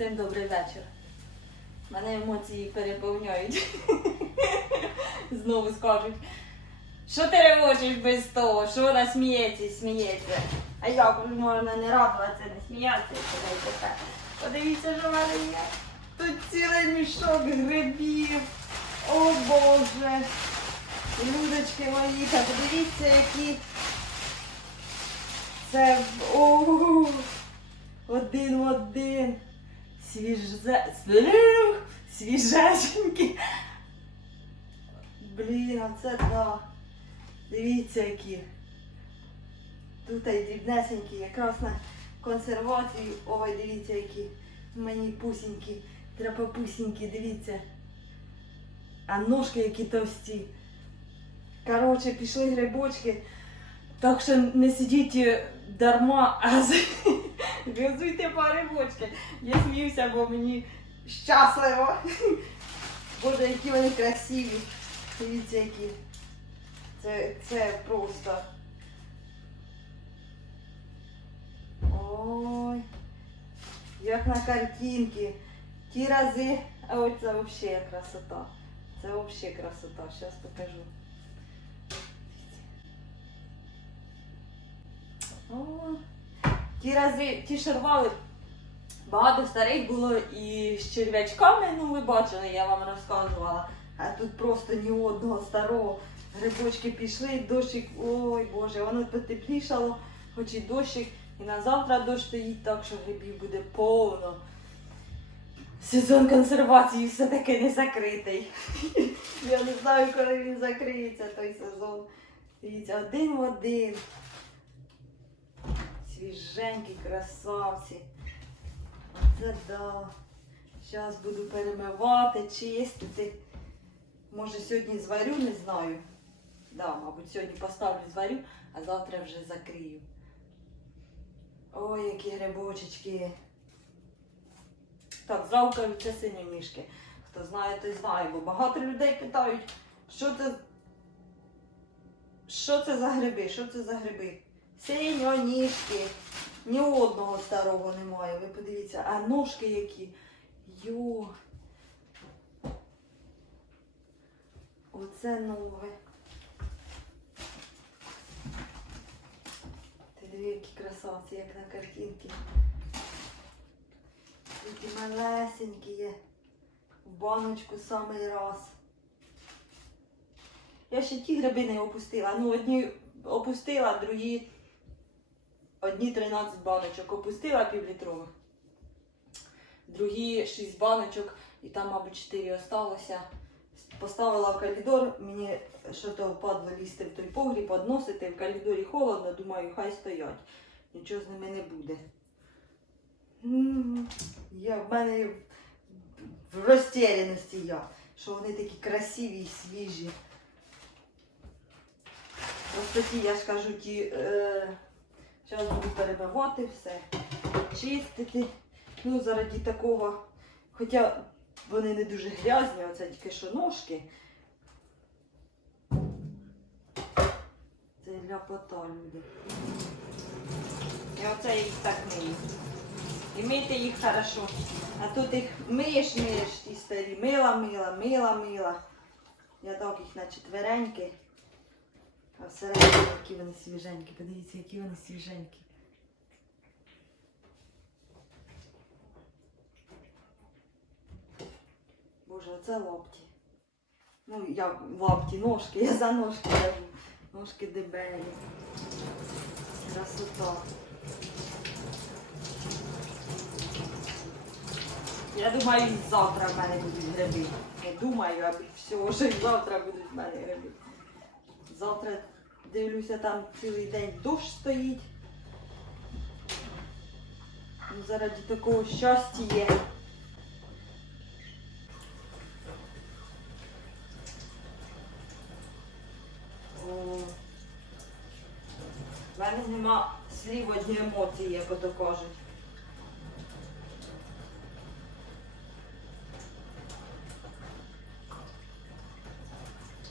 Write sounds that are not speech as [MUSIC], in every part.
Всім добрий вечір. Мене емоції переповняють. [LAUGHS] Знову скажуть. Що ти ревочеш без того? Що вона сміється і сміється? А як ж можна не радуватися, не сміятися. Подивіться, що в мене є. Тут цілий мішок грибів. О Боже. Людочки мої, та подивіться, які. Це о, один в один. Свіже... Свіжесенькі. Блін, а це да. Дивіться які. Тут і дрібнесенькі, якраз на консервацію. Ой, дивіться, які мені пусінькі, трапопусінькі, дивіться. А ножки які товсті. Коротше, пішли грибочки. Так що не сидіть е, дарма, а газуйте по грибочки. Я сміюся, бо мені щасливо. Боже, які вони красиві. Дивіться, які. Це, це просто. Ой. Як на картинці. Ті рази. А ось це взагалі красота. Це взагалі красота. Зараз покажу. О, ті рази, ті шарвали, багато старих було і з черв'ячками, ну ви бачили, я вам розказувала. А тут просто ні одного старого. Грибочки пішли, дощик, ой Боже, воно потеплішало, хоч і дощик, і на завтра дощ стоїть, так що грибів буде повно. Сезон консервації все-таки не закритий. [LAUGHS] Я не знаю, коли він закриється той сезон. Дивіться, один в один. Свіженькі красавці. Оце да. Зараз буду перемивати, чистити. Може сьогодні зварю, не знаю. Да, мабуть, сьогодні поставлю зварю, а завтра вже закрию. Ой, які грибочечки. Так, зразу кажу, це сині мішки. Хто знає, той знає, бо багато людей питають, що це. Що це за гриби? Що це за гриби? Синьоніжки. Ні одного старого немає. Ви подивіться, а ножки які. Йо. Оце ноги. Ти диви, які красавці, як на картинці. Такі малесенькі є. В баночку самий раз. Я ще ті гриби не опустила. Ну, одні опустила, другі. Одні 13 баночок опустила півлітрових. Другі 6 баночок, і там, мабуть, 4 осталося. Поставила в коридор, мені що то впадло лізти в той погріб, односити, в коридорі холодно, думаю, хай стоять. Нічого з ними не буде. Я в мене в- розтеряності я, що вони такі красиві і свіжі. Просто ті, я ж кажу, ті. Е, зараз буду перебивати все, чистити. Ну, заради такого. Хоча вони не дуже грязні, оце тільки що ножки. Це ляпота, люди. І оце їх так мию. І мити їх хорошо. А тут їх миєш, миєш ті старі. Мила, мила, мила, мила. Я так їх на четвереньки. А всередині які вони свіженькі. Подивіться, які вони свіженькі. Боже, оце лапті. Ну, я лапті, ножки, я за ножки кажу. Ножки дебелі. Красота. Я думаю, завтра в мене будуть гриби. Не думаю, а всього, що завтра будуть в мене гриби. Завтра дивлюся, там цілий день дощ стоїть. Ну, заради такого щастя є. В мене нема слів одні емоції, як ото кажуть.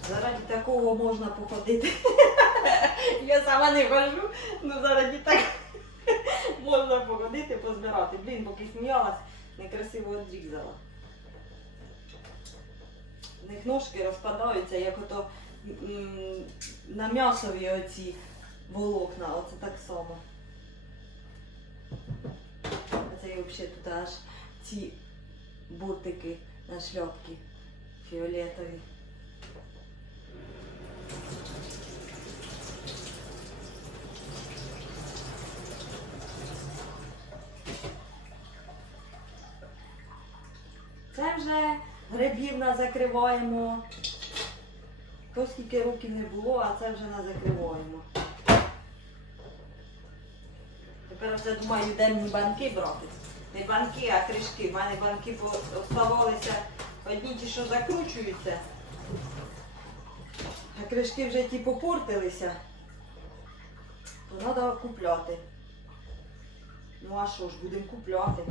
Заради такого можна походити. [LAUGHS] Я сама не хожу, ну заради так [LAUGHS] можна походити, позбирати. Блін, поки сміялась, некрасиво відрізала. В них ножки розпадаються, як ото на м'ясові оці волокна, оце так само. А це і взагалі тут аж ці буртики на шльопки фіолетові. Це вже грибів закриваємо. То скільки років не було, а це вже на закриваємо. Тепер вже думаю, де мені банки брати. Не банки, а кришки. У мене банки оставалися одні ті, що закручуються. Кришки вже ті попортилися. То треба купляти. Ну а що ж, будемо купляти.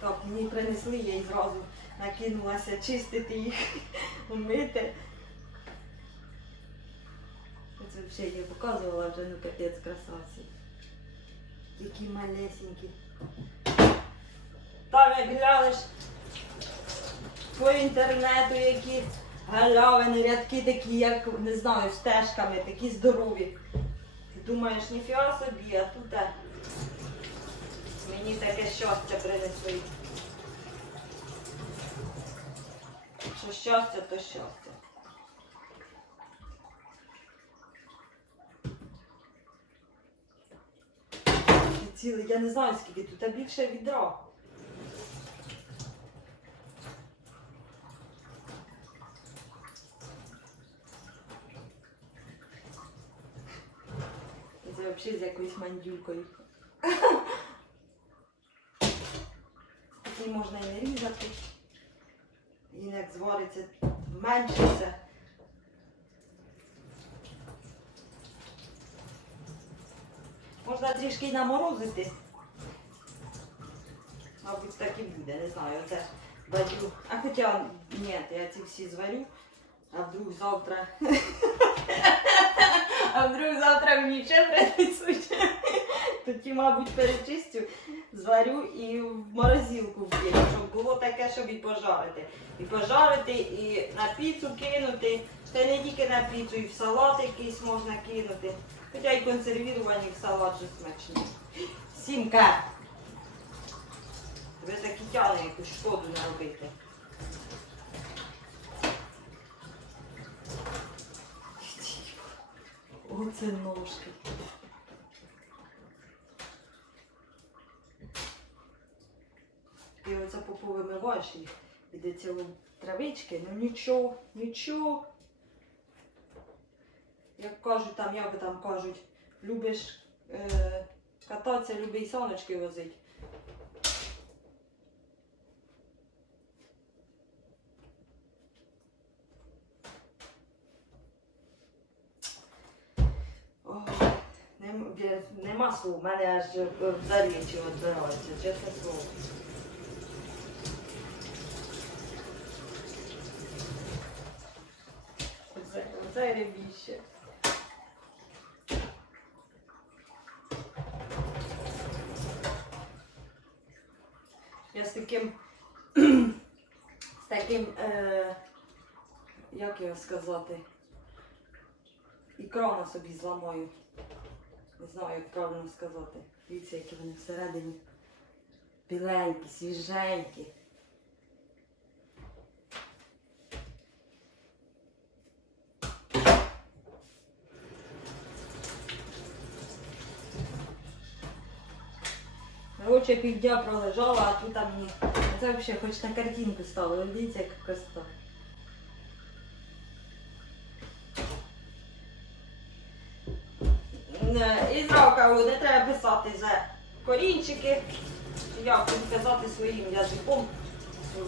Так, мені принесли, я і зразу накинулася чистити їх, [LAUGHS] мити. Оце взагалі я показувала вже, ну капець красавці. Які малесенькі. Там як глянеш по інтернету, які галявини, рядки такі, як не знаю, стежками, такі здорові. Ти думаєш, ніфіга собі, а тут е, мені таке щастя принесли. Що щастя, то щастя. І Цілий, я не знаю скільки тут, а більше відра. Це взагалі з якоюсь мандюлькою. Такий можна і не різати. Він як звариться, меншиться. Можна трішки й наморозити. Мабуть, так і буде, не знаю. Оце варю. А хоча ні, я ці всі зварю, а вдруг завтра. [LAUGHS] А вдруг завтра мені ще принесуть. [LAUGHS] Тоді, мабуть, перечистю, зварю і в морозилку вкину, щоб було таке, щоб і пожарити. І пожарити, і на піцу кинути. Та не тільки на піцу, і в салат якийсь можна кинути. Хоча й консервіровані в салат же смачні. Сімка! Тебе такі тяне якусь шкоду не робити. Оце ножки. І оце поповимиваєш їх від цього травички, ну нічого, нічого. Як кажуть там, як там кажуть, любиш е, кататися, люби й сонечки возить. Нема слов, в мене аж в зарічі відбирається, чесне слово. Оце ребіще. Я з таким, з таким, е, як його сказати, ікра на собі зламаю. Не знаю, як правильно сказати. Дивіться, які вони всередині. Біленькі, свіженькі. Короче, півдня пролежала, а тут там мені. Це взагалі хоч на картинку ставили. Дивіться, як красота. І зразу не треба писати за корінчики. Як буду казати своїм язиком,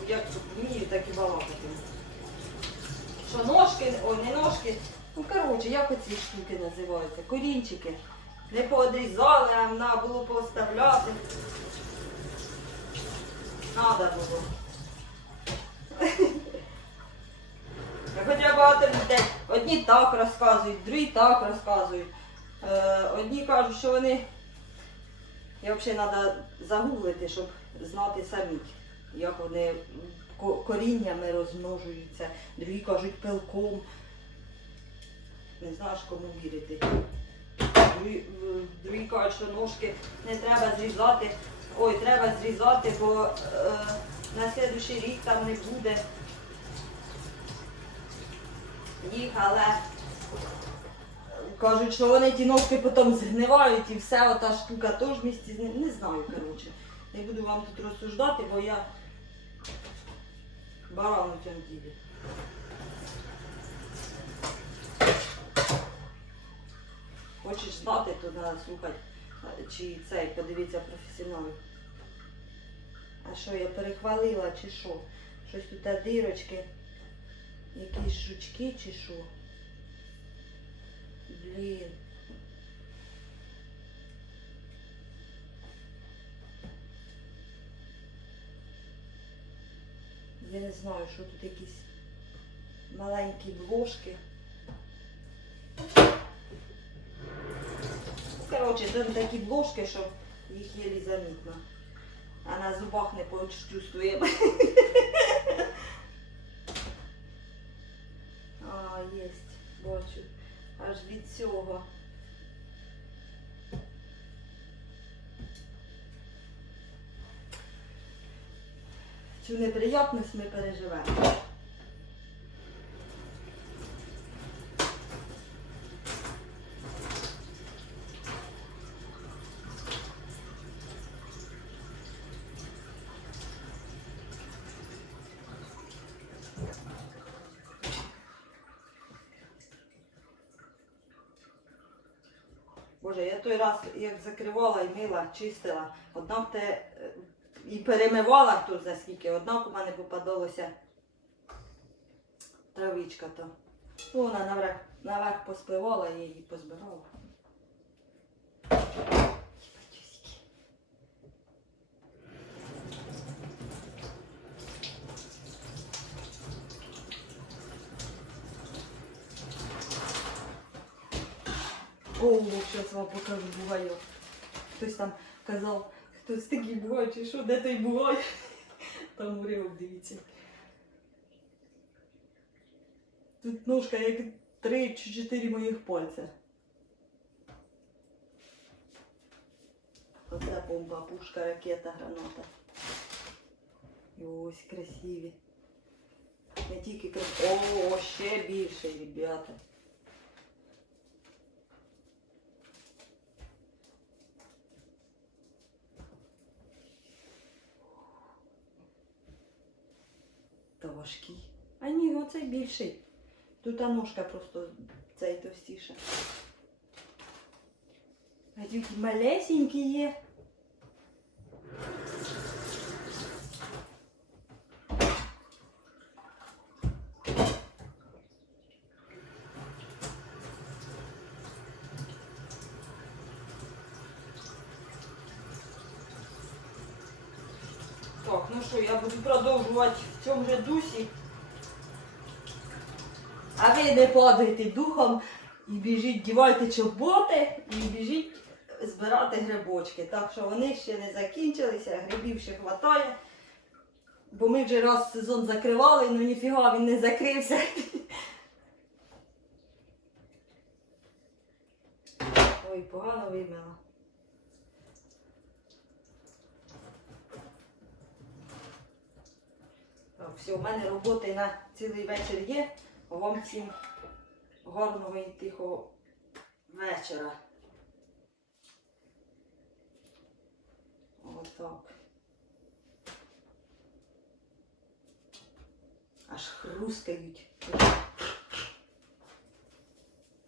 як вмію, так і балакати. Що ножки, о, не ножки. Ну, коротше, як оці штуки називаються? Корінчики. Не поодрізали, а нам було поставляти. Надо було. Хоча багато людей одні так розказують, другі так розказують. Е, одні кажуть, що вони. Я взагалі треба загуглити, щоб знати самі, як вони коріннями розмножуються. Другі кажуть пилком. Не знаєш, кому вірити. Кажуть, що ножки не треба зрізати. Ой, треба зрізати, бо е, на слідуючий рік там не буде їх, але кажуть, що вони ті ножки потім згнивають і все, ота штука теж зни- Не знаю, коротше. Не буду вам тут розсуждати, бо я баран у цьому Хочеш знати, то треба слухати, чи цей, подивіться професіоналів. А що, я перехвалила, чи що? Щось тут дирочки, якісь жучки, чи що? Блін. Я не знаю, що тут якісь маленькі блошки. Коротше, тут такі блошки, що їх єлі замітно. А на зубах не почувствує. [LAUGHS] А, єсть, бачу. Аж від цього. Цю неприятність ми переживемо. Боже, я той раз як закривала і мила, чистила, однак те е, і перемивала хто за скільки, однак у мене попадалося травичка то. Вона наверх, наверх поспливала, і її позбирала. О, зараз вам покажу бугайок. Хтось там казав, хтось такий бугай, чи що, де той бугай? Там уривок, дивіться. Тут ножка як три чи чотири моїх пальця. Оце бомба, пушка, ракета, граната. І ось красиві. Не тільки красиві. О, ще більше, ребята. Та важкий. А ні, оцей більший. Тут ножка просто цей товстіша. А тут малесенькі є. Так, ну що, я буду продовжувати в цьому же дусі. А ви не падайте духом і біжіть, дівайте чоботи і біжіть збирати грибочки. Так що вони ще не закінчилися, грибів ще хватає. Бо ми вже раз сезон закривали, ну ніфіга він не закрився. Ой, погано вимила. Так, все, у мене роботи на цілий вечір є. Вам всім гарного і тихого вечора. Отак. Аж хрускають.